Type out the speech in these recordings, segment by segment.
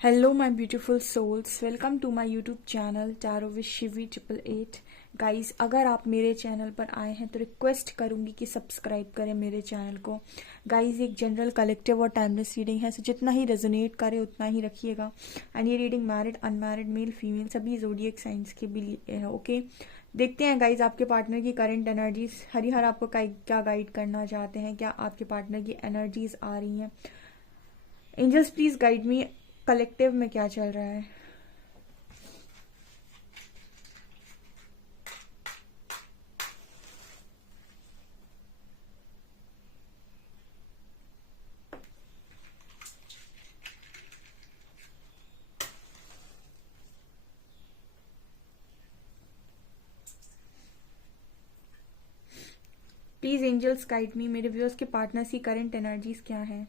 Hello my beautiful souls, welcome to my YouTube channel tarot with Shivi 888। Guys, अगर आप मेरे channel पर आए हैं तो रिक्वेस्ट करूंगी कि सब्सक्राइब करें मेरे चैनल को। गाइस, एक जनरल कलेक्टिव और टाइमलेस रीडिंग है, सो जितना ही रेजोनेट करे उतना ही रखिएगा। एंड ये reading married, unmarried, male, female सभी जोडियक साइंस के भी लिए है। ओके, देखते हैं गाइज आपके पार्टनर की करंट एनर्जीज। हरिहर आपको क्या गाइड करना चाहते हैं, क्या आपके पार्टनर की एनर्जीज आ रही हैं। Angels please guide me, collective में क्या चल रहा है। प्लीज एंजल्स गाइड मी, मेरे व्यूअर्स के पार्टनर्स की करंट एनर्जीज क्या है।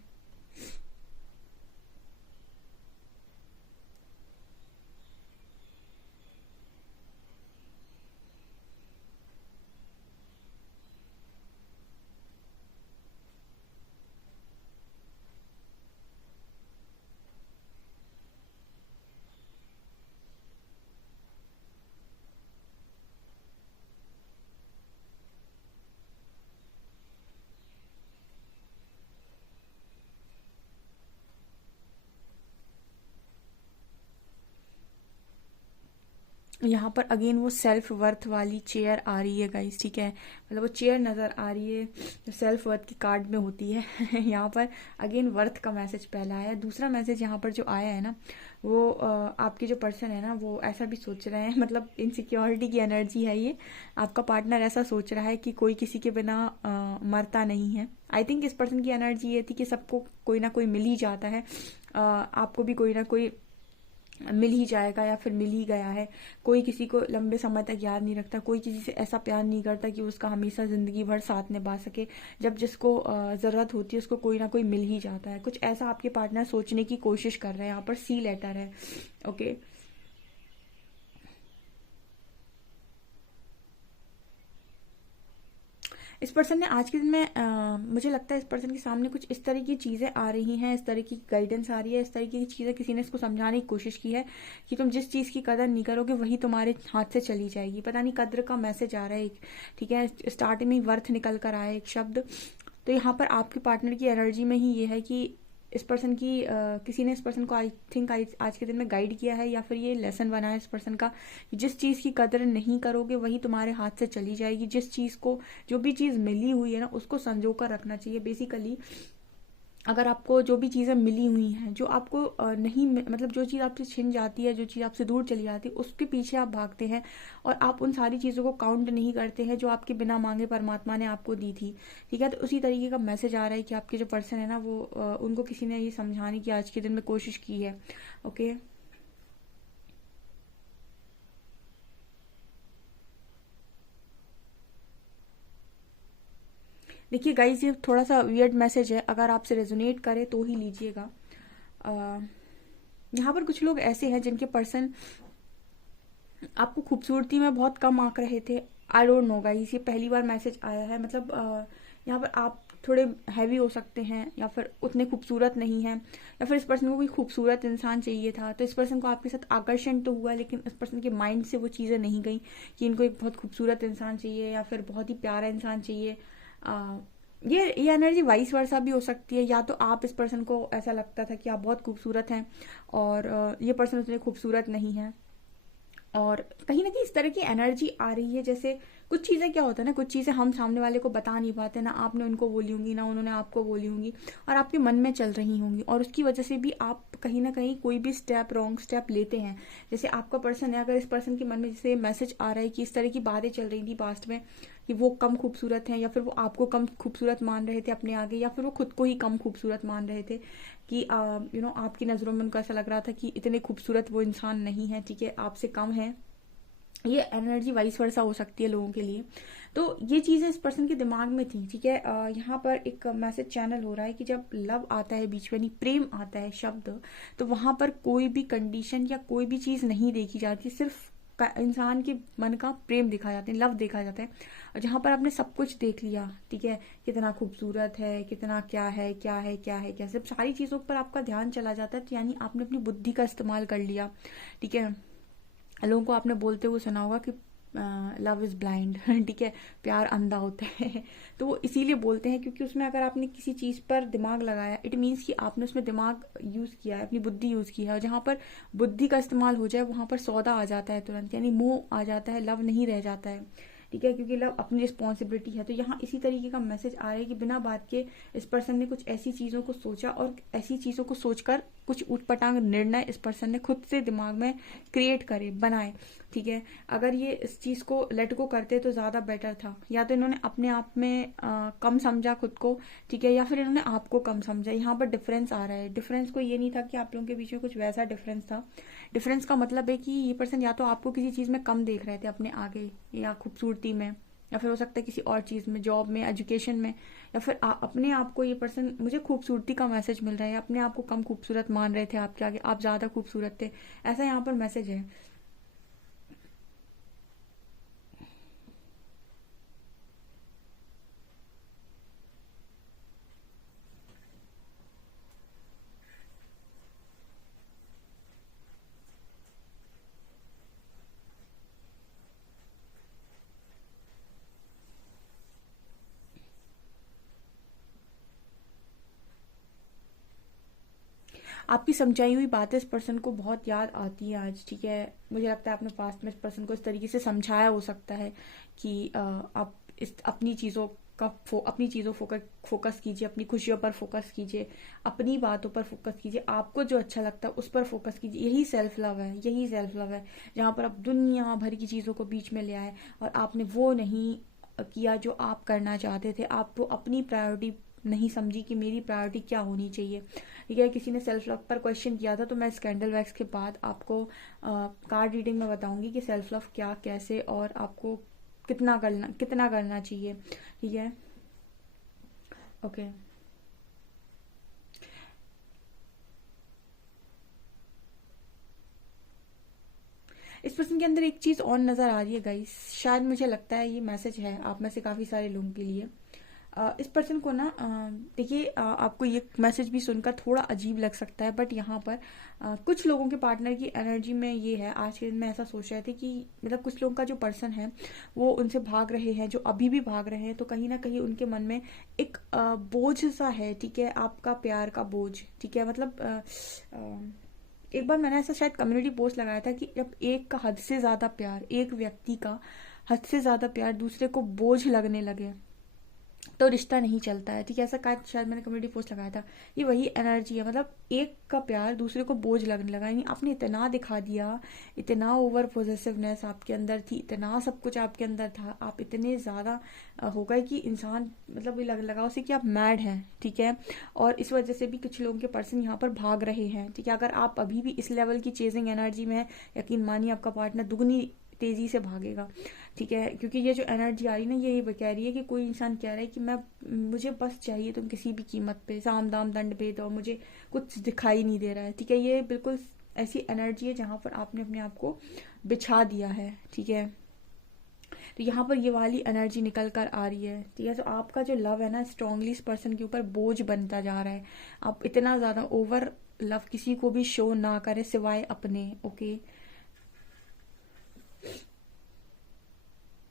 यहाँ पर अगेन वो सेल्फ वर्थ वाली चेयर आ रही है गाइस, ठीक है। मतलब वो चेयर नजर आ रही है जो सेल्फ वर्थ की कार्ड में होती है। यहाँ पर अगेन वर्थ का मैसेज पहला आया है। दूसरा मैसेज यहाँ पर जो आया है ना, वो आपके जो पर्सन है ना वो ऐसा भी सोच रहे हैं, मतलब इनसिक्योरिटी की एनर्जी है ये। आपका पार्टनर ऐसा सोच रहा है कि कोई किसी के बिना मरता नहीं है। आई थिंक इस पर्सन की एनर्जी ये थी कि सबको कोई ना कोई मिल ही जाता है। आपको भी कोई ना कोई मिल ही जाएगा या फिर मिल ही गया है। कोई किसी को लंबे समय तक याद नहीं रखता, कोई किसी से ऐसा प्यार नहीं करता कि उसका हमेशा जिंदगी भर साथ निभा सके। जब जिसको जरूरत होती है उसको कोई ना कोई मिल ही जाता है। कुछ ऐसा आपके पार्टनर सोचने की कोशिश कर रहे हैं। यहाँ पर सी लेटर है। ओके, इस पर्सन ने आज के दिन में मुझे लगता है इस पर्सन के सामने कुछ इस तरह की चीज़ें आ रही हैं, इस तरह की गाइडेंस आ रही है, इस तरह की चीज़ें किसी ने इसको समझाने की कोशिश की है कि तुम जिस चीज़ की कदर नहीं करोगे वही तुम्हारे हाथ से चली जाएगी। पता नहीं कद्र का मैसेज आ रहा है एक, ठीक है। स्टार्टिंग में वर्थ निकल कर आया एक शब्द। तो यहाँ पर आपके पार्टनर की एनर्जी में ही ये है कि इस पर्सन की किसी ने इस पर्सन को आई थिंक आज के दिन में गाइड किया है, या फिर ये लेसन बना है इस पर्सन का कि जिस चीज़ की कदर नहीं करोगे वही तुम्हारे हाथ से चली जाएगी। जिस चीज़ को, जो भी चीज़ मिली हुई है ना, उसको संजो कर रखना चाहिए बेसिकली। अगर आपको जो भी चीज़ें मिली हुई हैं, जो आपको नहीं मतलब जो चीज़ आपसे छिन जाती है, जो चीज़ आपसे दूर चली जाती है, उसके पीछे आप भागते हैं और आप उन सारी चीज़ों को काउंट नहीं करते हैं जो आपके बिना मांगे परमात्मा ने आपको दी थी, ठीक है। तो उसी तरीके का मैसेज आ रहा है कि आपके जो पर्सन है ना वो उनको किसी ने ये समझाने की आज के दिन में कोशिश की है। ओके, देखिए गाइज, ये थोड़ा सा वियर्ड मैसेज है, अगर आपसे रेजोनेट करे तो ही लीजिएगा। अ, यहाँ पर कुछ लोग ऐसे हैं जिनके पर्सन आपको खूबसूरती में बहुत कम आंक रहे थे। आई डोंट नो गाइस, ये पहली बार मैसेज आया है। मतलब यहाँ पर आप थोड़े हैवी हो सकते हैं, या फिर उतने खूबसूरत नहीं हैं, या फिर इस पर्सन को कोई खूबसूरत इंसान चाहिए था। तो इस पर्सन को आपके साथ आकर्षण तो हुआ, लेकिन इस पर्सन के माइंड से वो चीज़ें नहीं गई कि इनको एक बहुत खूबसूरत इंसान चाहिए या फिर बहुत ही प्यारा इंसान चाहिए। ये एनर्जी वाइस वर्सा भी हो सकती है। या तो आप इस पर्सन को ऐसा लगता था कि आप बहुत खूबसूरत हैं और ये पर्सन उतने खूबसूरत नहीं है। और कहीं ना कहीं इस तरह की एनर्जी आ रही है, जैसे कुछ चीज़ें क्या होता है ना, कुछ चीज़ें हम सामने वाले को बता नहीं पाते, ना आपने उनको बोली होंगी ना उन्होंने आपको बोली होंगी, और आपके मन में चल रही होंगी, और उसकी वजह से भी आप कहीं ना कहीं कोई भी स्टेप, रॉन्ग स्टेप लेते हैं। जैसे आपका पर्सन है, अगर इस पर्सन के मन में जैसे मैसेज आ रहा है कि इस तरह की बातें चल रही थी पास्ट में कि वो कम खूबसूरत हैं, या फिर वो आपको कम खूबसूरत मान रहे थे अपने आगे, या फिर वो खुद को ही कम खूबसूरत मान रहे थे कि आपकी नज़रों में उनको ऐसा लग रहा था कि इतने खूबसूरत वो इंसान नहीं है, ठीक है, आपसे कम है। ये एनर्जी वाइस वर्सा हो सकती है लोगों के लिए। तो ये चीज़ें इस पर्सन के दिमाग में थी, ठीक है। यहाँ पर एक मैसेज चैनल हो रहा है कि जब लव आता है बीच में, नहीं प्रेम आता है शब्द, तो वहाँ पर कोई भी कंडीशन या कोई भी चीज़ नहीं देखी जाती, सिर्फ इंसान के मन का प्रेम दिखा जाते हैं, लव देखा जाता है। और जहाँ पर आपने सब कुछ देख लिया, ठीक है, कितना खूबसूरत है, कितना क्या है क्या है क्या है क्या, सब सारी चीज़ों पर आपका ध्यान चला जाता है, तो यानी आपने अपनी बुद्धि का इस्तेमाल कर लिया, ठीक है। लोगों को आपने बोलते हुए सुना होगा कि लव इज़ ब्लाइंड ठीक है, प्यार अंधा होता है तो वो इसीलिए बोलते हैं क्योंकि उसमें अगर आपने किसी चीज़ पर दिमाग लगाया, इट मीन्स कि आपने उसमें दिमाग यूज़ किया है, अपनी बुद्धि यूज़ की है। और जहाँ पर बुद्धि का इस्तेमाल हो जाए वहाँ पर सौदा आ जाता है तुरंत, यानी मोह आ जाता है, लव नहीं रह जाता है, ठीक है, क्योंकि लव अपनी रिस्पॉन्सिबिलिटी है। तो यहाँ इसी तरीके का मैसेज आ रहा है कि बिना बात के इस पर्सन ने कुछ ऐसी चीज़ों को सोचा और ऐसी चीज़ों को सोचकर कुछ उटपटांग निर्णय इस पर्सन ने खुद से दिमाग में क्रिएट करे, बनाए, ठीक है। अगर ये इस चीज़ को लेट गो करते तो ज़्यादा बेटर था। या तो इन्होंने अपने आप में कम समझा खुद को, ठीक है, या फिर इन्होंने आपको कम समझा। यहाँ पर डिफरेंस आ रहा है। डिफरेंस को ये नहीं था कि आप लोगों के बीच में कुछ वैसा डिफरेंस था। डिफरेंस का मतलब है कि ये पर्सन या तो आपको किसी चीज़ में कम देख रहे थे अपने आगे, या खूबसूरती में, या फिर हो सकता है किसी और चीज़ में, जॉब में, एजुकेशन में, या फिर अपने आप को, ये पर्सन, मुझे खूबसूरती का मैसेज मिल रहा है, अपने आप को कम खूबसूरत मान रहे थे आपके आगे, आप ज़्यादा खूबसूरत थे, ऐसा यहाँ पर मैसेज है। आपकी समझाई हुई बातें इस पर्सन को बहुत याद आती है आज, ठीक है। मुझे लगता है आपने पास्ट में इस पर्सन को इस तरीके से समझाया हो सकता है कि आप इस अपनी चीज़ों का अपनी चीज़ों फोकस कीजिए, अपनी खुशियों पर फोकस कीजिए, अपनी बातों पर फोकस कीजिए, आपको जो अच्छा लगता है उस पर फोकस कीजिए। यही सेल्फ लव है, यही सेल्फ लव है, जहाँ पर आप दुनिया भर की चीज़ों को बीच में ले आए और आपने वो नहीं किया जो आप करना चाहते थे। आप तो अपनी प्रायोरिटी नहीं समझी कि मेरी प्रायोरिटी क्या होनी चाहिए, ठीक है। किसी ने सेल्फ लव पर क्वेश्चन किया था, तो मैं इस कैंडल वैक्स के बाद आपको कार्ड रीडिंग में बताऊंगी कि सेल्फ लव क्या, कैसे और आपको कितना करना चाहिए, ठीक है। ओके। इस पर्सन के अंदर एक चीज़ और नज़र आ रही है गाइस, शायद मुझे लगता है ये मैसेज है आप में से काफ़ी सारे लोगों के लिए। इस पर्सन को ना, देखिए, आपको ये मैसेज भी सुनकर थोड़ा अजीब लग सकता है, बट यहाँ पर कुछ लोगों के पार्टनर की एनर्जी में ये है, आज के दिन में ऐसा सोच रहे थे कि मतलब कुछ लोगों का जो पर्सन है वो उनसे भाग रहे हैं, जो अभी भी भाग रहे हैं, तो कहीं ना कहीं उनके मन में एक बोझ सा है, ठीक है, आपका प्यार का बोझ, ठीक है। मतलब एक बार मैंने ऐसा शायद कम्युनिटी पोस्ट लगाया था कि जब एक का हद से ज्यादा प्यार, एक व्यक्ति का हद से ज्यादा प्यार दूसरे को बोझ लगने लगे तो रिश्ता नहीं चलता है, ठीक है। ऐसा कहा शायद मैंने कम्युनिटी पोस्ट लगाया था। ये वही एनर्जी है, मतलब एक का प्यार दूसरे को बोझ लगने लगा, यानी आपने इतना दिखा दिया, इतना ओवर पोजेसिवनेस आपके अंदर थी, इतना सब कुछ आपके अंदर था, आप इतने ज़्यादा हो गए कि इंसान, मतलब ये लगा उसे कि आप मैड हैं, ठीक है। और इस वजह से भी कुछ लोगों के पर्सन यहाँ पर भाग रहे हैं, ठीक है। अगर आप अभी भी इस लेवल की चेजिंग एनर्जी में है, यकीन मानिए आपका पार्टनर दुगनी तेजी से भागेगा, ठीक है। क्योंकि ये जो एनर्जी आ रही है ना, ये कह रही है कि कोई इंसान कह रहा है कि मैं, मुझे बस चाहिए तुम किसी भी कीमत पे, साम दाम दंड भेद, और मुझे कुछ दिखाई नहीं दे रहा है, ठीक है। ये बिल्कुल ऐसी एनर्जी है जहां पर आपने अपने आप को बिछा दिया है, ठीक है। तो यहाँ पर ये वाली एनर्जी निकल कर आ रही है, ठीक है। तो आपका जो लव है ना, स्ट्रांगली इस पर्सन के ऊपर बोझ बनता जा रहा है। आप इतना ज्यादा ओवर लव किसी को भी शो ना करें सिवाय अपने, ओके।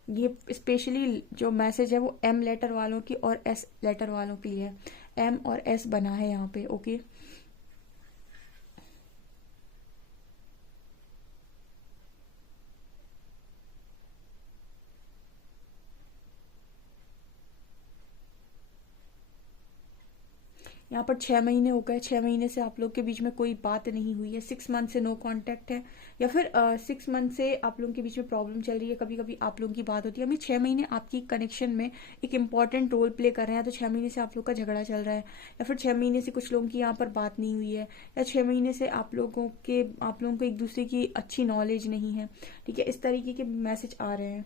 ये स्पेशली जो मैसेज है वो एम लेटर वालों की और एस लेटर वालों के लिए है। एम और एस बना है यहाँ पे, ओके। यहाँ पर 6 महीने हो गए, 6 महीने से आप लोग के बीच में कोई बात नहीं हुई है, 6 मंथ से नो कांटेक्ट है, या फिर 6 मंथ से आप लोगों के बीच में प्रॉब्लम चल रही है, कभी कभी आप लोगों की बात होती है। अभी 6 महीने आपकी कनेक्शन में एक इंपॉर्टेंट रोल प्ले कर रहे हैं, तो 6 महीने से आप लोग का झगड़ा चल रहा है, या फिर 6 महीने से कुछ लोगों की यहाँ पर बात नहीं हुई है, या 6 महीने से आप लोगों को एक दूसरे की अच्छी नॉलेज नहीं है, ठीक है। इस तरीके के मैसेज आ रहे हैं।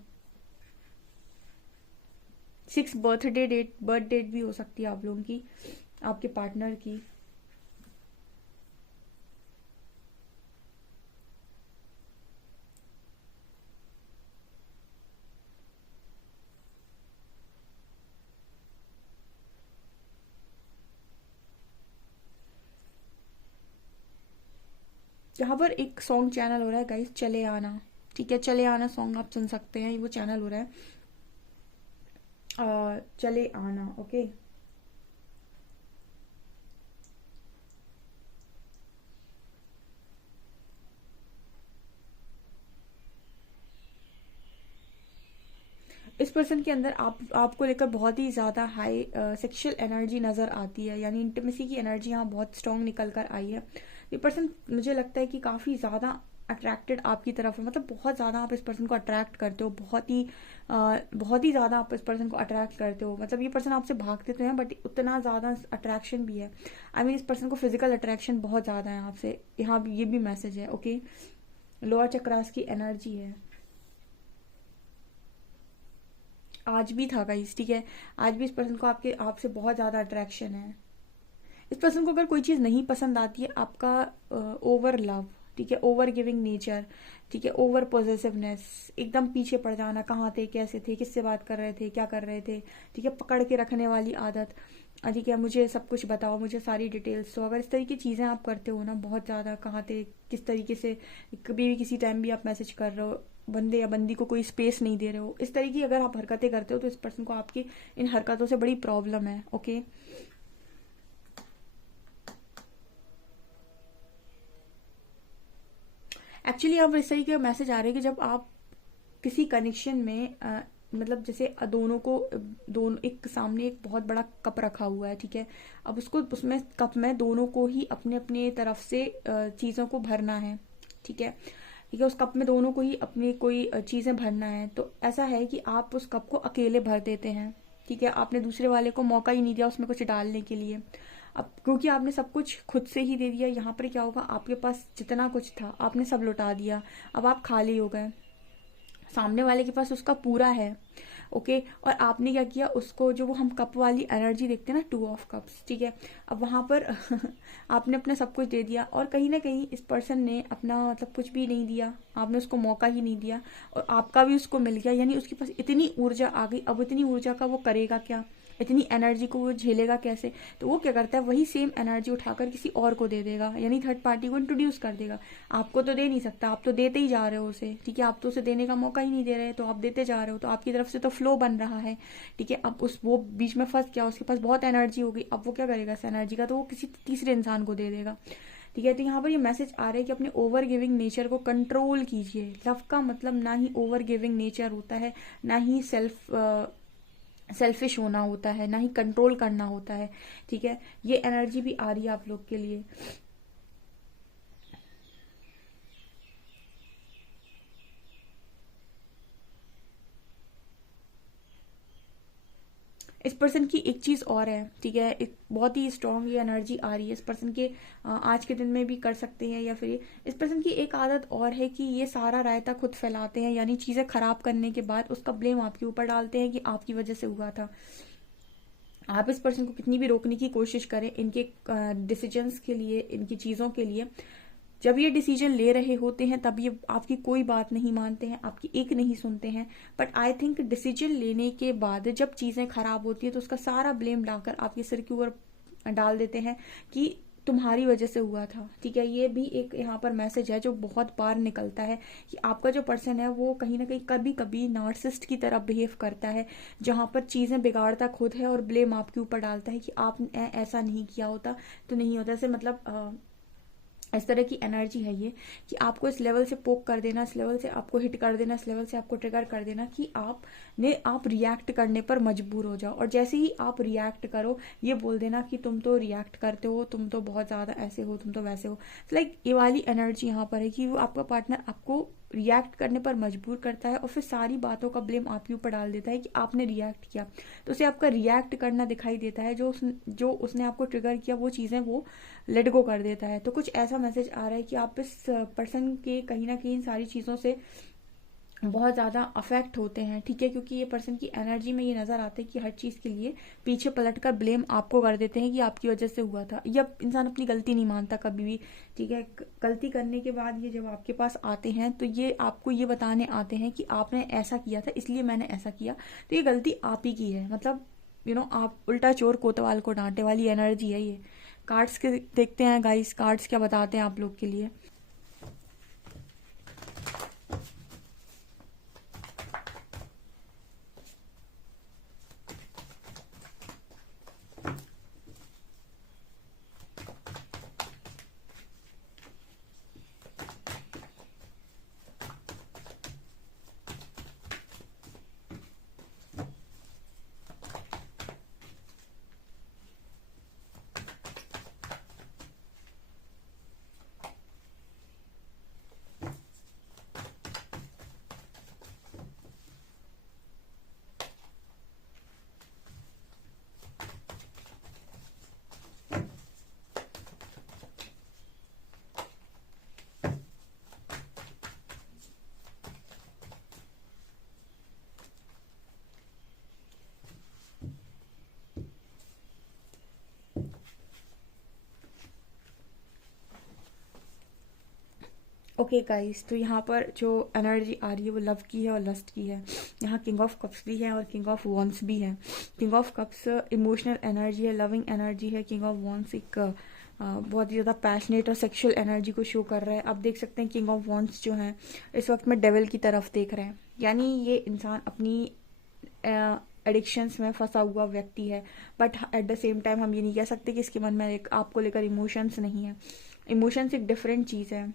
6 बर्थ डेट भी हो सकती है आप लोगों की, आपके पार्टनर की। यहाँ पर एक सॉन्ग चैनल हो रहा है गाइस, चले आना, ठीक है, चले आना सॉन्ग आप सुन सकते हैं, वो चैनल हो रहा है चले आना, ओके। इस पर्सन के अंदर आपको लेकर बहुत ही ज़्यादा हाई सेक्सुअल एनर्जी नज़र आती है, यानी इंटीमेसी की एनर्जी यहाँ बहुत स्ट्रॉन्ग निकल कर आई है। ये पर्सन मुझे लगता है कि काफ़ी ज़्यादा अट्रैक्टेड आपकी तरफ है, मतलब बहुत ज़्यादा आप इस पर्सन को अट्रैक्ट करते हो, बहुत ही ज़्यादा आप इस पर्सन को अट्रैक्ट करते हो। मतलब ये पर्सन आपसे भागते तो हैं बट उतना ज़्यादा अट्रैक्शन भी है। आई मीन इस पर्सन को फिजिकल अट्रैक्शन बहुत ज़्यादा है आपसे, यहाँ ये भी मैसेज है, ओके। लोअर चक्रास की एनर्जी है, आज भी था गाइस, ठीक है, आज भी इस पर्सन को आपसे बहुत ज़्यादा अट्रैक्शन है। इस पर्सन को अगर कोई चीज़ नहीं पसंद आती है, आपका ओवर लव, ठीक है, ओवर गिविंग नेचर, ठीक है, ओवर पॉजिटिवनेस, एकदम पीछे पड़ जाना, कहाँ थे, कैसे थे, किससे बात कर रहे थे, क्या कर रहे थे, ठीक है, पकड़ के रखने वाली आदत, ठीक है, मुझे सब कुछ बताओ, मुझे सारी डिटेल्स। तो अगर इस तरीके की चीज़ें आप करते हो ना, बहुत ज़्यादा कहाँ थे, किस तरीके से, कभी भी किसी टाइम भी आप मैसेज कर रहे हो, बंदे या बंदी को कोई स्पेस नहीं दे रहे हो, इस तरीके की अगर आप हरकतें करते हो तो इस पर्सन को आपकी इन हरकतों से बड़ी प्रॉब्लम है, ओके। एक्चुअली यहाँ पर इस तरीके का मैसेज आ रहा है कि जब आप किसी कनेक्शन में मतलब जैसे दोनों एक सामने एक बहुत बड़ा कप रखा हुआ है, ठीक है, अब उसमें कप में दोनों को ही अपने अपने तरफ से चीज़ों को भरना है, ठीक है, ठीक है, उस कप में दोनों को ही अपनी कोई चीज़ें भरना है। तो ऐसा है कि आप उस कप को अकेले भर देते हैं, ठीक है, आपने दूसरे वाले को मौका ही नहीं दिया उसमें कुछ डालने के लिए। अब क्योंकि आपने सब कुछ खुद से ही दे दिया, यहाँ पर क्या होगा, आपके पास जितना कुछ था आपने सब लुटा दिया, अब आप खाली हो गए, सामने वाले के पास उसका पूरा है, ओके। और आपने क्या किया, उसको जो वो हम कप वाली एनर्जी देखते हैं ना, 2 ऑफ कप्स, ठीक है, अब वहां पर आपने अपना सब कुछ दे दिया और कहीं ना कहीं इस पर्सन ने अपना मतलब कुछ भी नहीं दिया, आपने उसको मौका ही नहीं दिया और आपका भी उसको मिल गया, यानी उसके पास इतनी ऊर्जा आ गई। अब इतनी ऊर्जा का वो करेगा क्या, इतनी एनर्जी को वो झेलेगा कैसे, तो वो क्या करता है, वही सेम एनर्जी उठाकर किसी और को दे देगा, यानी थर्ड पार्टी को इंट्रोड्यूस कर देगा। आपको तो दे नहीं सकता, आप तो देते ही जा रहे हो उसे, ठीक है, आप तो उसे देने का मौका ही नहीं दे रहे, तो आप देते जा रहे हो, तो आपकी तरफ से तो फ्लो बन रहा है, ठीक है। अब वो बीच में फंस गया, उसके पास बहुत एनर्जी होगी, अब वो क्या करेगा इस एनर्जी का, तो वो किसी तीसरे इंसान को दे देगा, ठीक है। तो यहाँ पर ये मैसेज आ रहा है कि अपने ओवर गिविंग नेचर को कंट्रोल कीजिए। लव का मतलब ना ही ओवर गिविंग नेचर होता है, ना ही सेल्फिश होना होता है, ना ही कंट्रोल करना होता है, ठीक है। ये एनर्जी भी आ रही है आप लोग के लिए। इस पर्सन की एक चीज और है, ठीक है, एक बहुत ही स्ट्रांग ये एनर्जी आ रही है इस पर्सन के, आज के दिन में भी कर सकते हैं, या फिर इस पर्सन की एक आदत और है कि ये सारा रायता खुद फैलाते हैं, यानी चीजें खराब करने के बाद उसका ब्लेम आपके ऊपर डालते हैं कि आपकी वजह से हुआ था। आप इस पर्सन को कितनी भी रोकने की कोशिश करें इनके डिसीजंस के लिए, इनकी चीजों के लिए, जब ये डिसीजन ले रहे होते हैं तब ये आपकी कोई बात नहीं मानते हैं, आपकी एक नहीं सुनते हैं। बट आई थिंक डिसीजन लेने के बाद जब चीजें खराब होती है तो उसका सारा ब्लेम लाकर आपके सिर के ऊपर डाल देते हैं कि तुम्हारी वजह से हुआ था, ठीक है। ये भी एक यहाँ पर मैसेज है जो बहुत बार निकलता है कि आपका जो पर्सन है वो कहीं ना कहीं कभी कभी नार्सिसिस्ट की तरह बिहेव करता है, जहां पर चीजें बिगाड़ता खुद है और ब्लेम आपके ऊपर डालता है कि आपने ऐसा नहीं किया होता तो नहीं होता। ऐसे मतलब इस तरह की एनर्जी है ये कि आपको इस लेवल से पोक कर देना, इस लेवल से आपको हिट कर देना, इस लेवल से आपको ट्रिगर कर देना कि आप रिएक्ट करने पर मजबूर हो जाओ। और जैसे ही आप रिएक्ट करो ये बोल देना कि तुम तो रिएक्ट करते हो, तुम तो बहुत ज्यादा ऐसे हो, तुम तो वैसे हो। लाइक ये वाली एनर्जी यहाँ पर है कि वो आपका पार्टनर आपको रिएक्ट करने पर मजबूर करता है और फिर सारी बातों का ब्लेम आपके ऊपर डाल देता है कि आपने रिएक्ट किया, तो उसे आपका रिएक्ट करना दिखाई देता है, जो उसने आपको ट्रिगर किया वो चीजें वो लेट गो कर देता है। तो कुछ ऐसा मैसेज आ रहा है कि आप इस पर्सन के कहीं ना कहीं इन सारी चीजों से बहुत ज्यादा अफेक्ट होते हैं, ठीक है, क्योंकि ये पर्सन की एनर्जी में ये नजर आता है कि हर चीज के लिए पीछे पलटकर ब्लेम आपको कर देते हैं कि आपकी वजह से हुआ था। या इंसान अपनी गलती नहीं मानता कभी भी, ठीक है, गलती करने के बाद ये जब आपके पास आते हैं तो ये आपको ये बताने आते हैं कि आपने ऐसा किया था इसलिए मैंने ऐसा किया, तो ये गलती आप ही की है। मतलब आप उल्टा चोर कोतवाल को डांटे वाली एनर्जी है ये। कार्ड्स के देखते हैं गाइस, कार्ड्स क्या बताते हैं आप लोग के लिए। ओके गाइस, तो यहाँ पर जो एनर्जी आ रही है वो लव की है और लस्ट की है। यहाँ किंग ऑफ कप्स भी है और किंग ऑफ वॉन्स भी है। King of cups emotional energy है, लविंग एनर्जी है। किंग ऑफ वॉन्स एक बहुत ही ज़्यादा पैशनेट और सेक्सुअल एनर्जी को शो कर रहा है। आप देख सकते हैं किंग ऑफ वॉन्स जो है इस वक्त में डेविल की तरफ देख रहे हैं, यानी ये इंसान अपनी एडिक्शंस में फंसा हुआ व्यक्ति है। But at the same time हम ये नहीं कह सकते कि इसके मन में एक आपको लेकर इमोशंस नहीं है। इमोशंस एक डिफरेंट चीज़ है,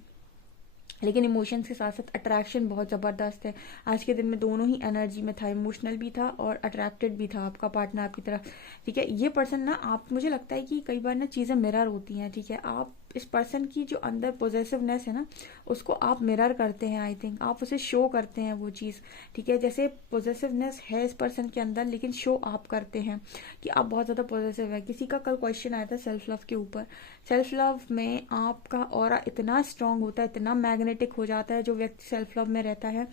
लेकिन इमोशंस के साथ साथ अट्रैक्शन बहुत ज़बरदस्त है। आज के दिन में दोनों ही एनर्जी में था, इमोशनल भी था और अट्रैक्टेड भी था आपका पार्टनर आपकी तरफ। ठीक है, ये पर्सन ना, आप, मुझे लगता है कि कई बार ना चीज़ें मिरर होती हैं। ठीक है, आप इस पर्सन की जो अंदर पॉजिटिवनेस है ना उसको आप मिरर करते हैं। आई थिंक आप उसे शो करते हैं वो चीज़। ठीक है, जैसे पॉजिटिवनेस है इस पर्सन के अंदर, लेकिन शो आप करते हैं कि आप बहुत ज़्यादा पॉजिटिव है। किसी का कल क्वेश्चन आया था सेल्फ लव के ऊपर। सेल्फ लव में आपका ऑरा इतना स्ट्रांग होता है, इतना मैग्नेटिक हो जाता है जो व्यक्ति सेल्फ लव में रहता है।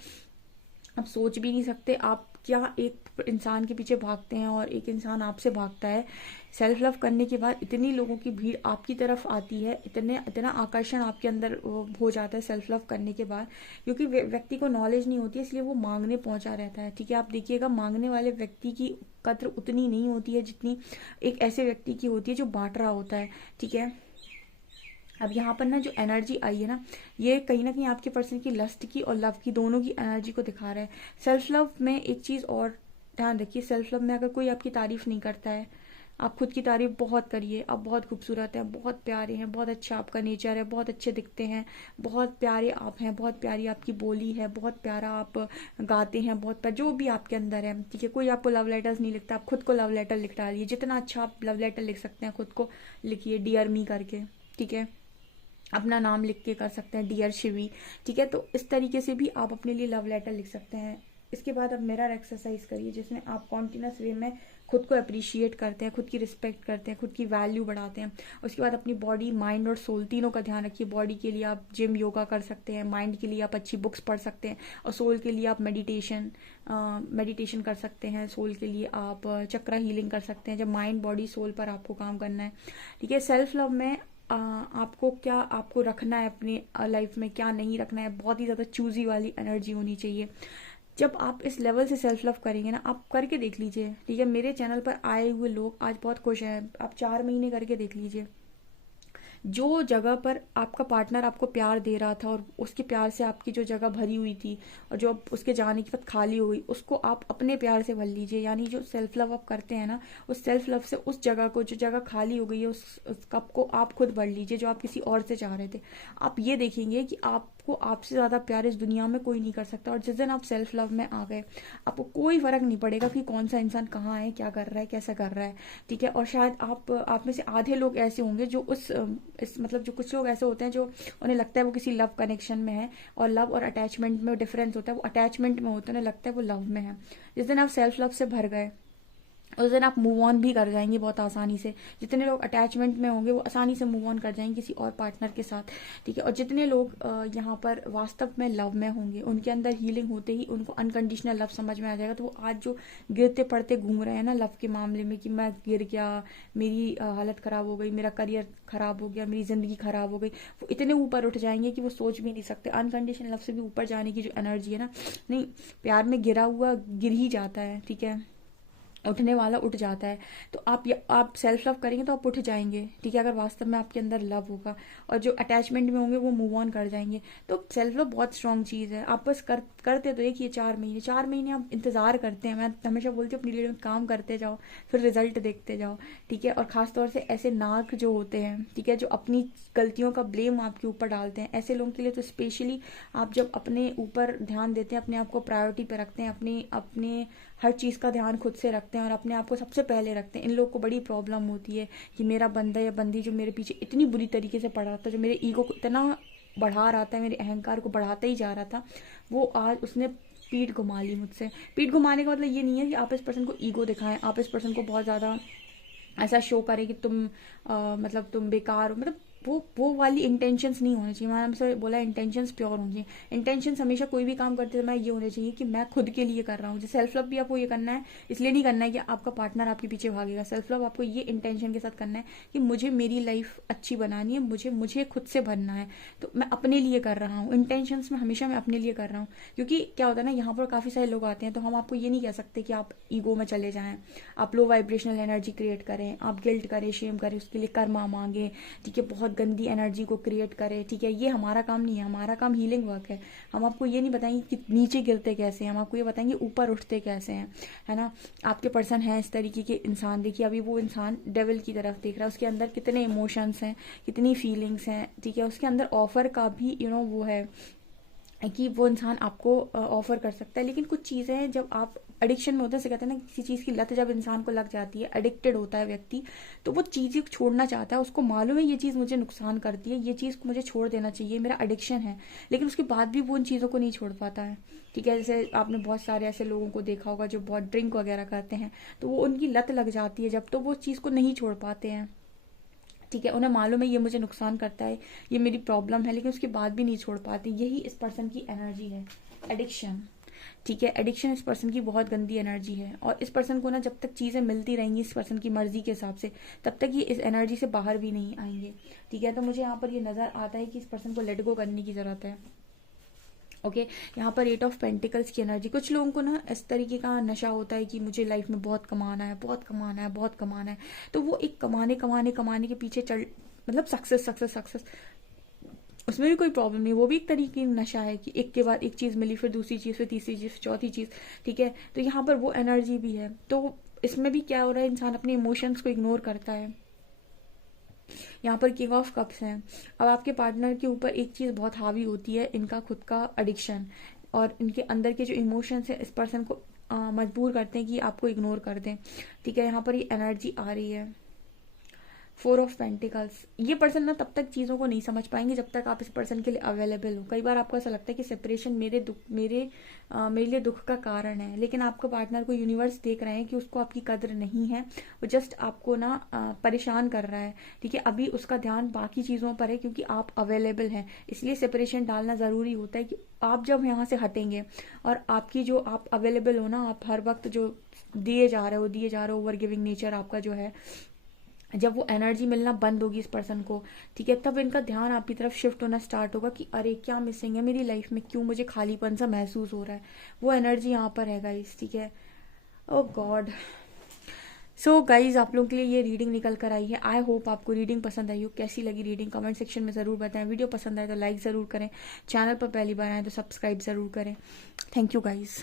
आप सोच भी नहीं सकते आप क्या एक इंसान के पीछे भागते हैं और एक इंसान आपसे भागता है। सेल्फ लव करने के बाद इतनी लोगों की भीड़ आपकी तरफ आती है, इतना आकर्षण आपके अंदर हो जाता है सेल्फ लव करने के बाद, क्योंकि व्यक्ति को नॉलेज नहीं होती है इसलिए वो मांगने पहुंचा रहता है। ठीक है, आप देखिएगा मांगने वाले व्यक्ति की कद्र उतनी नहीं होती है जितनी एक ऐसे व्यक्ति की होती है जो बांट रहा होता है। ठीक है, अब यहाँ पर ना जो एनर्जी आई है ना, ये कहीं ना कहीं आपके पर्सन की लस्ट की और लव की दोनों की एनर्जी को दिखा रहा है। सेल्फ लव में एक चीज़ और ध्यान रखिए, सेल्फ लव में अगर कोई आपकी तारीफ नहीं करता है, आप खुद की तारीफ बहुत करिए। आप बहुत खूबसूरत हैं, बहुत प्यारे हैं, बहुत अच्छा आपका नेचर है, बहुत अच्छे दिखते हैं, बहुत प्यारे आप हैं, बहुत प्यारी आपकी बोली है, बहुत प्यारा आप गाते हैं, बहुत प्यार जो भी आपके अंदर है। ठीक है, कोई आपको लव लेटर्स नहीं लिखता, आप खुद को लव लेटर लिख डालिए। जितना अच्छा आप लव लेटर लिख सकते हैं खुद को लिखिए, डियर मी करके। ठीक है, अपना नाम लिख के कर सकते हैं, डियर शिवी। ठीक है, तो इस तरीके से भी आप अपने लिए लव लेटर लिख सकते हैं। इसके बाद आप मिरर एक्सरसाइज करिए जिसमें आप कॉन्टिन्यूस वे में खुद को अप्रिशिएट करते हैं, खुद की रिस्पेक्ट करते हैं, खुद की वैल्यू बढ़ाते हैं। उसके बाद अपनी बॉडी, माइंड और सोल तीनों का ध्यान रखिए। बॉडी के लिए आप जिम, योगा कर सकते हैं, माइंड के लिए आप अच्छी बुक्स पढ़ सकते हैं और सोल के लिए आप मेडिटेशन कर सकते हैं। सोल के लिए आप चक्रा हीलिंग कर सकते हैं जब माइंड, बॉडी, सोल पर आपको काम करना है। ठीक है, सेल्फ लव में आपको रखना है अपनी लाइफ में, क्या नहीं रखना है, बहुत ही ज़्यादा चूजी वाली एनर्जी होनी चाहिए। जब आप इस लेवल से सेल्फ लव करेंगे ना, आप करके देख लीजिए। ठीक है, मेरे चैनल पर आए हुए लोग आज बहुत खुश हैं। आप 4 महीने करके देख लीजिए, जो जगह पर आपका पार्टनर आपको प्यार दे रहा था और उसके प्यार से आपकी जो जगह भरी हुई थी और जो उसके जाने के बाद खाली हो गई, उसको आप अपने प्यार से भर लीजिए। यानी जो सेल्फ लव आप करते हैं ना, उस सेल्फ लव से उस जगह को, जो जगह खाली हो गई है, उस कप को आप खुद भर लीजिए जो आप किसी और से चाह रहे थे। आप ये देखेंगे कि आपको आपसे ज़्यादा प्यार इस दुनिया में कोई नहीं कर सकता। और जिस दिन आप सेल्फ लव में आ गए, आपको कोई फर्क नहीं पड़ेगा कि कौन सा इंसान कहाँ है, क्या कर रहा है, कैसा कर रहा है। ठीक है, और शायद आप में से आधे लोग ऐसे होंगे जो मतलब जो कुछ लोग ऐसे होते हैं जो उन्हें लगता है वो किसी लव कनेक्शन में है, और लव और अटैचमेंट में डिफरेंस होता है। वो अटैचमेंट में होते हैं, उन्हें लगता है वो लव में है। जिस दिन आप सेल्फ लव से भर गए उस दिन आप मूव ऑन भी कर जाएंगे बहुत आसानी से। जितने लोग अटैचमेंट में होंगे वो आसानी से मूव ऑन कर जाएंगे किसी और पार्टनर के साथ। ठीक है, और जितने लोग यहाँ पर वास्तव में लव में होंगे, उनके अंदर हीलिंग होते ही उनको अनकंडीशनल लव समझ में आ जाएगा। तो वो आज जो गिरते पड़ते घूम रहे हैं ना लव के मामले में, कि मैं गिर गया, मेरी हालत खराब हो गई, मेरा करियर खराब हो गया, मेरी जिंदगी खराब हो गई, वो इतने ऊपर उठ जाएंगे कि वो सोच भी नहीं सकते। अनकंडीशनल लव से भी ऊपर जाने की जो एनर्जी है ना, नहीं, प्यार में गिरा हुआ गिर ही जाता है। ठीक है, उठने वाला उठ जाता है। तो आप सेल्फ लव करेंगे तो आप उठ जाएंगे। ठीक है, अगर वास्तव में आपके अंदर लव होगा। और जो अटैचमेंट में होंगे वो मूव ऑन कर जाएंगे। तो सेल्फ लव बहुत स्ट्रांग चीज़ है। आप बस करते तो एक ये 4 महीने आप इंतजार करते हैं। मैं हमेशा बोलती हूँ अपनी लीड में काम करते जाओ, फिर रिजल्ट देखते जाओ। ठीक है, और खासतौर से ऐसे नाक जो होते हैं, ठीक है, जो अपनी गलतियों का ब्लेम आपके ऊपर डालते हैं, ऐसे लोगों के लिए तो स्पेशली आप जब अपने ऊपर ध्यान देते हैं, अपने आप को प्रायोरिटी पे रखते हैं, अपने हर चीज़ का ध्यान खुद से रखते हैं और अपने आप को सबसे पहले रखते हैं, इन लोगों को बड़ी प्रॉब्लम होती है कि मेरा बंदा या बंदी जो मेरे पीछे इतनी बुरी तरीके से पड़ा था, जो मेरे ईगो को इतना बढ़ा रहा था, मेरे अहंकार को बढ़ाता ही जा रहा था, वो आज उसने पीठ घुमा ली मुझसे। पीठ घुमाने का मतलब ये नहीं है कि आप इस पर्सन को ईगो दिखाएं, आप इस पर्सन को बहुत ज़्यादा ऐसा शो करें कि तुम मतलब तुम बेकार हो। मतलब वो वाली इंटेंशंस नहीं होनी चाहिए। मैंने हमसे बोला इंटेंशंस प्योर होनी चाहिए। इंटेंशंस हमेशा कोई भी काम करते समय ये होने चाहिए कि मैं खुद के लिए कर रहा हूँ। जैसे सेल्फ लव भी आपको ये करना है, इसलिए नहीं करना है कि आपका पार्टनर आपके पीछे भागेगा। सेल्फ लव आपको ये इंटेंशन के साथ करना है कि मुझे मेरी लाइफ अच्छी बनानी है, मुझे खुद से भरना है, तो मैं अपने लिए कर रहा हूँ। इंटेंशंस में हमेशा मैं अपने लिए कर रहा हूँ। क्योंकि क्या होता है ना, यहाँ पर काफ़ी सारे लोग आते हैं, तो हम आपको ये नहीं कह सकते कि आप ईगो में चले जाएं, आप लो वाइब्रेशनल एनर्जी क्रिएट करें, आप गिल्ट करें, शेम करें, उसके लिए कर्मा मांगे, ठीक है, बहुत गंदी एनर्जी को क्रिएट करें, ठीक है। ये हमारा काम नहीं है। हमारा काम हीलिंग वर्क है। हम आपको ये नहीं बताएंगे कि नीचे गिरते कैसे हैं, हम आपको ये बताएंगे ऊपर उठते कैसे हैं, है ना। आपके पर्सन है इस तरीके के इंसान, देखिए अभी वो इंसान डेविल की तरफ देख रहा है, उसके अंदर कितने इमोशंस हैं, कितनी फीलिंग्स हैं, ठीक है। उसके अंदर ऑफर का भी वो है कि वो इंसान आपको ऑफर कर सकता है। लेकिन कुछ चीज़ें हैं, जब आप एडिक्शन में होते हैं, कहते हैं ना, किसी चीज़ की लत जब इंसान को लग जाती है, एडिक्टेड होता है व्यक्ति, तो वो चीज़ें छोड़ना चाहता है। उसको मालूम है ये चीज़ मुझे नुकसान करती है, ये चीज़ को मुझे छोड़ देना चाहिए, मेरा एडिक्शन है, लेकिन उसके बाद भी वो उन चीज़ों को नहीं छोड़ पाता है, ठीक है। जैसे आपने बहुत सारे ऐसे लोगों को देखा होगा जो बहुत ड्रिंक वगैरह करते हैं, तो वो उनकी लत लग जाती है जब, तो वो चीज़ को नहीं छोड़ पाते हैं, ठीक है। उन्हें मालूम है ये मुझे नुकसान करता है, ये मेरी प्रॉब्लम है, लेकिन उसके बाद भी नहीं छोड़ पाते। यही इस पर्सन की एनर्जी है, एडिक्शन, ठीक है। एडिक्शन इस पर्सन की बहुत गंदी एनर्जी है, और इस पर्सन को ना जब तक चीज़ें मिलती रहेंगी इस पर्सन की मर्जी के हिसाब से, तब तक ये इस एनर्जी से बाहर भी नहीं आएंगे, ठीक है। तो मुझे यहाँ पर ये नज़र आता है कि इस पर्सन को लेट गो करने की ज़रूरत है। ओके, यहाँ पर 8 ऑफ पेंटिकल्स की एनर्जी। कुछ लोगों को ना इस तरीके का नशा होता है कि मुझे लाइफ में बहुत कमाना है, बहुत कमाना है, बहुत कमाना है, तो वो एक कमाने कमाने कमाने के पीछे चल, मतलब सक्सेस सक्सेस सक्सेस, उसमें भी कोई प्रॉब्लम नहीं, वो भी एक तरीके का नशा है कि एक के बाद एक चीज़ मिली, फिर दूसरी चीज़, फिर तीसरी चीज़, फिर चौथी चीज़, ठीक है। तो यहाँ पर वो एनर्जी भी है। तो इसमें भी क्या हो रहा है, इंसान अपने इमोशंस को इग्नोर करता है। यहाँ पर किंग ऑफ कप्स हैं। अब आपके पार्टनर के ऊपर एक चीज़ बहुत हावी होती है, इनका खुद का एडिक्शन, और इनके अंदर के जो इमोशंस है इस पर्सन को मजबूर करते हैं कि आपको इग्नोर कर दें, ठीक है। यहाँ पर ये एनर्जी आ रही है, 4 ऑफ पेंटिकल्स। ये पर्सन ना तब तक चीज़ों को नहीं समझ पाएंगे जब तक आप इस पर्सन के लिए अवेलेबल हो। कई बार आपको ऐसा लगता है कि सेपरेशन मेरे लिए दुख का कारण है, लेकिन आपका पार्टनर को यूनिवर्स देख रहे हैं कि उसको आपकी कद्र नहीं है, वो जस्ट आपको ना परेशान कर रहा है, ठीक है। अभी उसका ध्यान बाकी चीज़ों पर है क्योंकि आप अवेलेबल हैं, इसलिए सेपरेशन डालना ज़रूरी होता है कि आप जब यहाँ से हटेंगे और आपकी जो आप अवेलेबल हो ना, आप हर वक्त जो दिए जा रहे हो, ओवर गिविंग नेचर आपका जो है, जब वो एनर्जी मिलना बंद होगी इस पर्सन को, ठीक है, तब इनका ध्यान आपकी तरफ शिफ्ट होना स्टार्ट होगा कि अरे क्या मिसिंग है मेरी लाइफ में, क्यों मुझे खालीपन सा महसूस हो रहा है। वो एनर्जी यहाँ पर है गाइस, ठीक है। ओ गॉड। सो गाइज, आप लोगों के लिए ये रीडिंग निकल कर आई है। आई होप आपको रीडिंग पसंद आई हो। कैसी लगी रीडिंग कमेंट सेक्शन में ज़रूर बताएं। वीडियो पसंद आए तो लाइक ज़रूर करें, चैनल पर पहली बार आए तो सब्सक्राइब ज़रूर करें। Thank you guys.